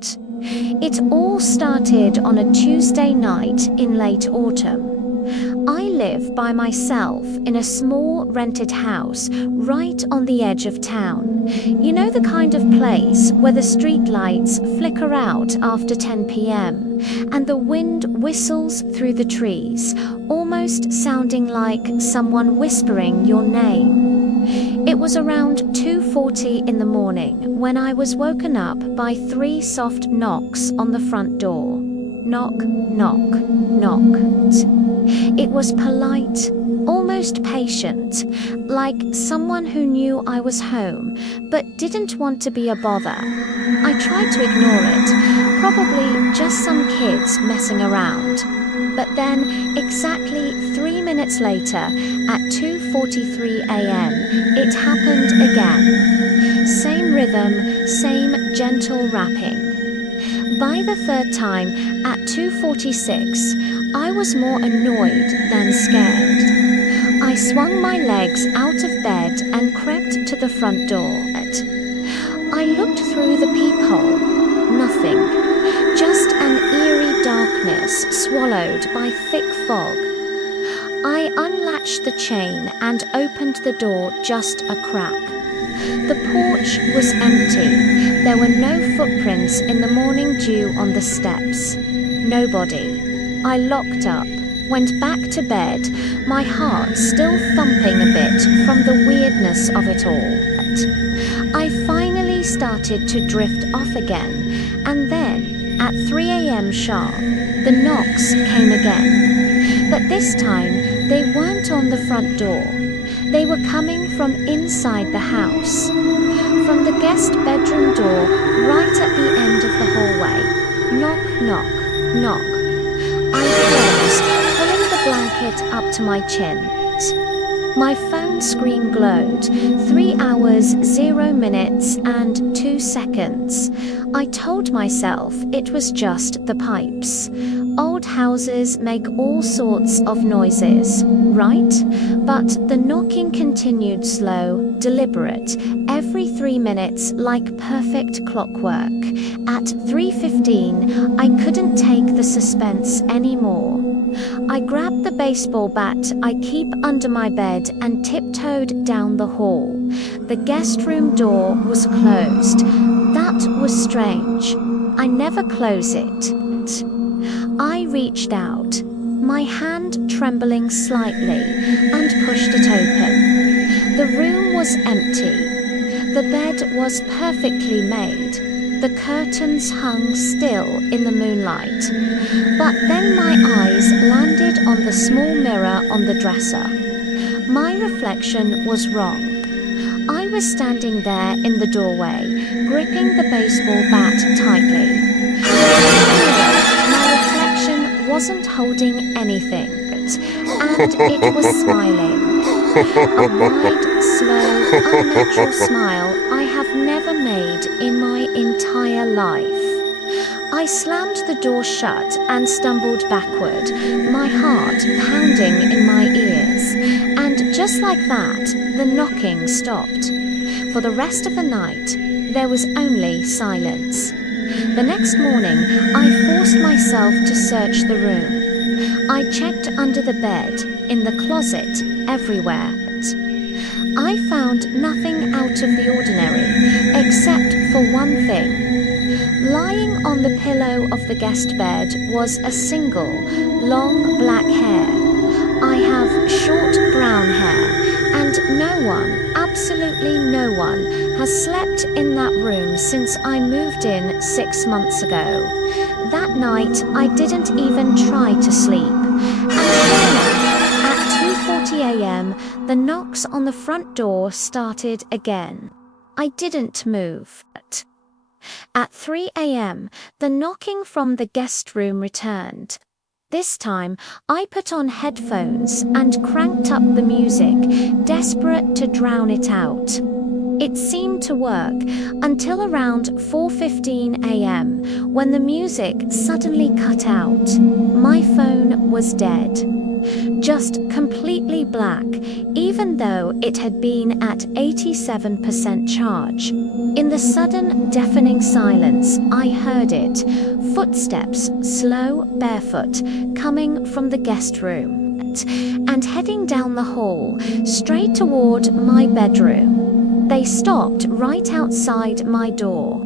It all started on a Tuesday night in late autumn. I live by myself in a small rented house right on the edge of town. You know, the kind of place where the street lights flicker out after 10 p.m. and the wind whistles through the trees, almost sounding like someone whispering your name. It was around 2:40 in the morning when I was woken up by 3 soft knocks on the front door. Knock, knock, knock. It was polite, almost patient, like someone who knew I was home but didn't want to be a bother. I tried to ignore it, probably just some kids messing around. But then, exactly 3 minutes later, at 2:43 a.m., it happened again. Same rhythm, same gentle rapping. By the third time, at 2:46, I was more annoyed than scared. I swung my legs out of bed and crept to the front door. I looked through the peephole. Nothing. Just an eerie darkness swallowed by thick fog. I unlatched the chain and opened the door just a crack. The porch was empty. There were no footprints in the morning dew on the steps. Nobody. I locked up, went back to bed, my heart still thumping a bit from the weirdness of it all. I finally started to drift off again, and then, at 3 a.m. sharp, the knocks came again. But this time, they weren't on the front door. They were coming from inside the house. From the guest bedroom door, right at the end of the hallway. Knock, knock, knock. I froze, pulling the blanket up to my chin. My phone screen glowed. 3 hours, 0 minutes, and 2 seconds. I told myself it was just the pipes. Old houses make all sorts of noises, right? But the knocking continued slow, deliberate, every 3 minutes like perfect clockwork. At 3:15, I couldn't take the suspense anymore. I grabbed the baseball bat I keep under my bed and tiptoed down the hall. The guest room door was closed. That was strange. I never close it. I reached out, my hand trembling slightly, and pushed it open. The room was empty. The bed was perfectly made. The curtains hung still in the moonlight. But then my eyes landed on the small mirror on the dresser. My reflection was wrong. I was standing there in the doorway, gripping the baseball bat tightly. My reflection wasn't holding anything, and it was smiling. A wide, slow, unnatural smile I have never made in my entire life. I slammed the door shut and stumbled backward, my heart pounding in my ears. And just like that, the knocking stopped. For the rest of the night, there was only silence. The next morning, I forced myself to search the room. I checked under the bed, in the closet, everywhere. I found nothing out of the ordinary, except for one thing. Lying on the pillow of the guest bed was a single, long black hair. I have short brown hair, and no one, absolutely no one, has slept in that room since I moved in 6 months ago. That night, I didn't even try to sleep. And sure enough, at 2:40 a.m., the knocks on the front door started again. I didn't move. At 3 a.m., the knocking from the guest room returned. This time, I put on headphones and cranked up the music, desperate to drown it out. It seemed to work until around 4:15 a.m., when the music suddenly cut out. My phone was dead. Just completely black, even though it had been at 87% charge. In the sudden, deafening silence, I heard it. Footsteps, slow, barefoot, coming from the guest room and heading down the hall, straight toward my bedroom. They stopped right outside my door.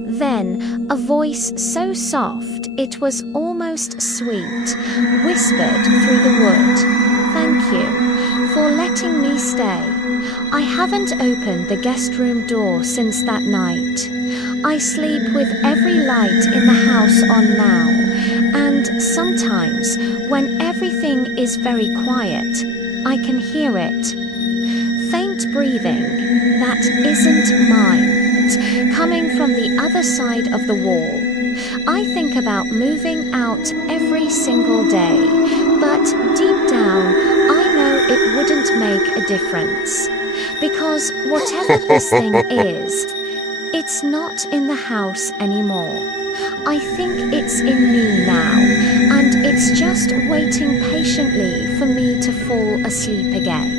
Then, a voice so soft it was almost sweet, whispered through the wood, "Thank you for letting me stay. I haven't opened the guest room door since that night. I sleep with every light in the house on now, and sometimes, when everything is very quiet, I can hear it. Faint breathing that isn't mine, coming from the other side of the wall. I think about moving out every single day, but deep down, I know it wouldn't make a difference. Because whatever this thing is, it's not in the house anymore. I think it's in me now, and it's just waiting patiently for me to fall asleep again."